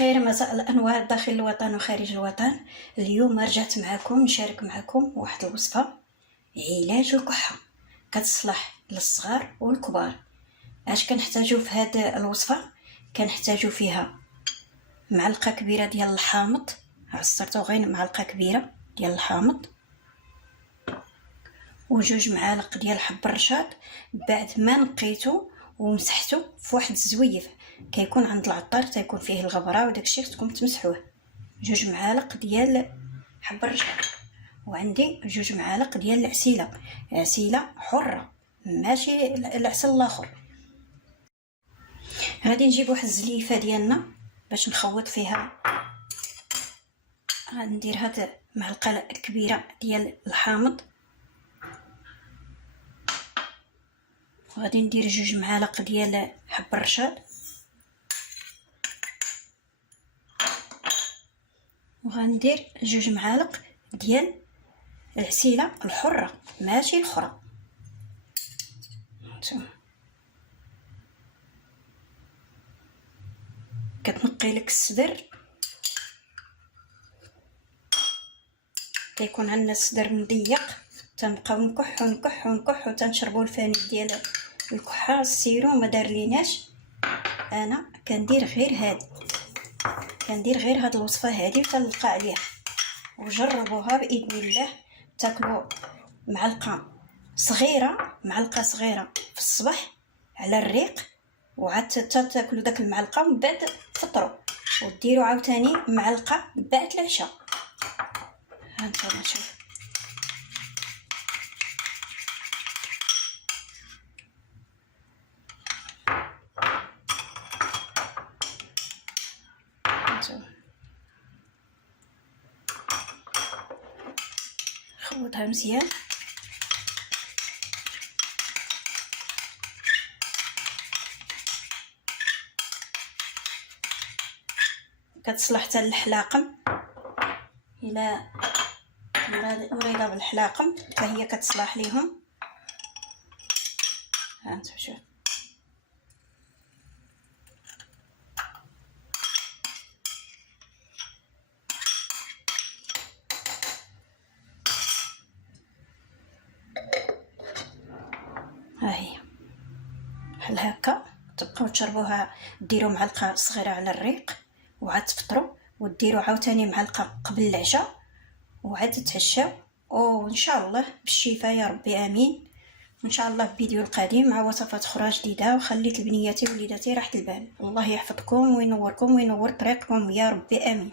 الخير، مساء الانوار داخل الوطن وخارج الوطن. اليوم رجعت معكم نشارك معكم واحد الوصفه علاج الكحه، كتصلح للصغار والكبار. اش كنحتاجو في هذه الوصفه؟ كنحتاجو فيها معلقه كبيره ديال الحامض، عصرته غير معلقه كبيره ديال الحامض، وجوج معالق ديال حب الرشاد بعد ما نقيتو ومسحتو في واحد الزويف كيكون عند العطار، تيكون فيه الغبره وداكشي خصكم تمسحوه. جوج معالق ديال حب الرشاد، وعندي جوج معالق ديال العسيله، عسيله حره ماشي العسل الاخر. غادي نجيب واحد الزليفه ديالنا باش نخوط فيها. غندير هاد المعلقه الكبيره ديال الحامض، وغادي ندير جوج معالق ديال حب الرشاد، وغندير جوج معالق ديال العسيله الحره ماشي الاخرى. كتنقي لك الصدر، كيكون عندنا الصدر مضيق، تنبقاو نكح ونكح ونكح وتنشربوا الفاني ديال الكحه. السيرو ما دار ليناش، انا كندير غير هاد الوصفه هادي وتنلقى عليها، وجربوها باذن الله. تاكلوا معلقه صغيره في الصباح على الريق، وعاد تاكلوا داك المعلقه ومن بعد تفطروا، وديروا عاوتاني معلقه بعد العشاء. هانتوما شوف، خوتها مزيان. كتصلح حتى للحلاقم، الى مريضه بالحلاقم فهي كتصلح ليهم. هانتوما شوف، ها هي بحال هكا. تبقاو تشربوها، ديروا معلقه صغيره على الريق وعاد تفطروا، وديروا عاوتاني معلقه قبل العشاء وعاد تتعشاو. وان شاء الله بالشفاء يا ربي امين. ان شاء الله في فيديو القادم مع وصفات اخرى جديده. وخليت لبنياتي ووليداتي راحه البال. الله يحفظكم وينوركم وينور طريقكم يا ربي امين.